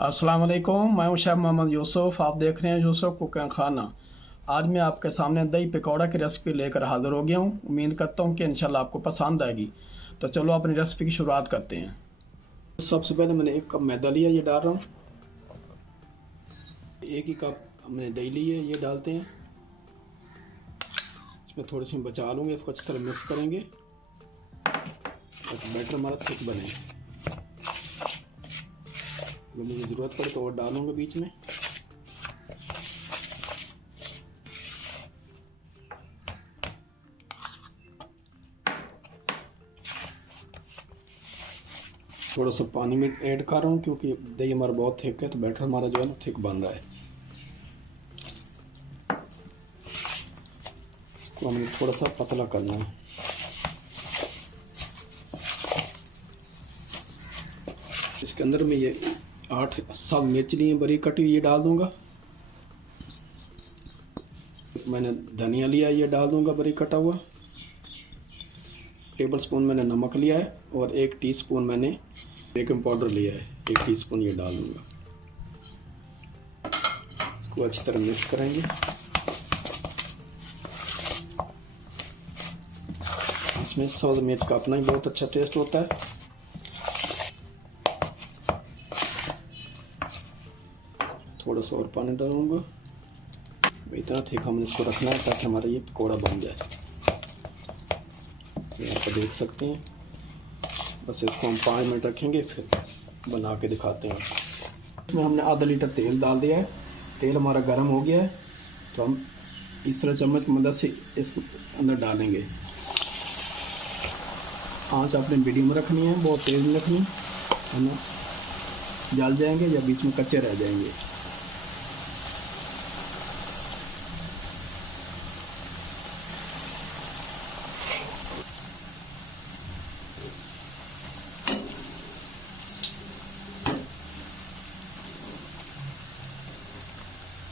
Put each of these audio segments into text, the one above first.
अस्सलाम वालेकुम, मैं हूं शेफ मोहम्मद यूसुफ। आप देख रहे हैं यूसुफ कुकिंग खाना। आज मैं आपके सामने दही पकौड़ा की रेसिपी लेकर हाज़िर हो गया हूं। उम्मीद करता हूं कि इंशाल्लाह आपको पसंद आएगी। तो चलो अपनी रेसिपी की शुरुआत करते हैं। सबसे पहले मैंने 1 कप मैदा लिया, ये डाल रहा हूँ। 1 ही कप मैंने दही ली है, ये डालते हैं। इसमें थोड़ी सी बचा लूँगे, इसको अच्छी तरह मिक्स करेंगे ताकि बैटर हमारा थिक बने। अगर मुझे ज़रूरत पड़े तो और डालूंगा बीच में। थोड़ा सा पानी में ऐड कर रहा हूँ क्योंकि दही हमारा बहुत थिक है, तो बैटर हमारा जो है ना थिक बन रहा है। इसको हमें थोड़ा सा पतला करना है। इसके अंदर में ये 8 सब मिर्च लिए बड़ी कटी हुई, ये डाल दूंगा। मैंने धनिया लिया, ये डाल दूंगा बड़ी कटा हुआ। टेबल स्पून मैंने नमक लिया है और 1 टीस्पून मैंने बेकिंग पाउडर लिया है, 1 टीस्पून ये डाल दूंगा। इसको अच्छी तरह मिक्स करेंगे। इसमें सौंध मिर्च का अपना ही बहुत अच्छा टेस्ट होता है। थोड़ा सा और पानी डालूंगा। इतना थिक हमने इसको रखना है ताकि हमारा ये पकौड़ा बन जाए। यहाँ पर देख सकते हैं। बस इसको हम 5 मिनट रखेंगे, फिर बना के दिखाते हैं। इसमें हमने आधा लीटर तेल डाल दिया है। तेल हमारा गर्म हो गया है, तो हम इस तरह चम्मच की मदद से इसको अंदर डालेंगे। आँच आपने मीडियम में रखनी है, बहुत तेज़ नहीं रखनी, है ना, जल जाएंगे या बीच में कच्चे रह जाएंगे।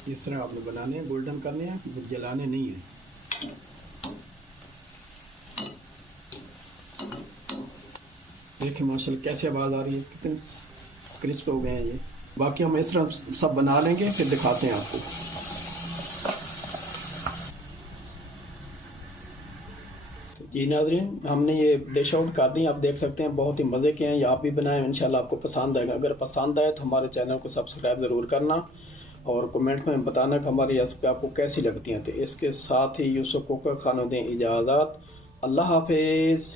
इस तरह आपने बनाने हैं, गोल्डन करने हैं, जलाने नहीं है। देखिए माशाल्लाह कैसे आवाज़ आ रही है, कितने क्रिस्प हो गए हैं ये। बाकी हम इस तरह सब बना लेंगे, फिर दिखाते हैं आपको। तो जी नाज़रीन, हमने ये डिश आउट कर दी। आप देख सकते हैं बहुत ही मज़े के हैं। ये आप भी बनाएं, इंशाल्लाह आपको पसंद आएगा। अगर पसंद आए तो हमारे चैनल को सब्सक्राइब ज़रूर करना और कमेंट में बताना कि हमारी रेसिपी आपको कैसी लगती हैं। तो इसके साथ ही यूसुफ कुकिंग खाना दें इजाज़त। अल्लाह हाफिज़।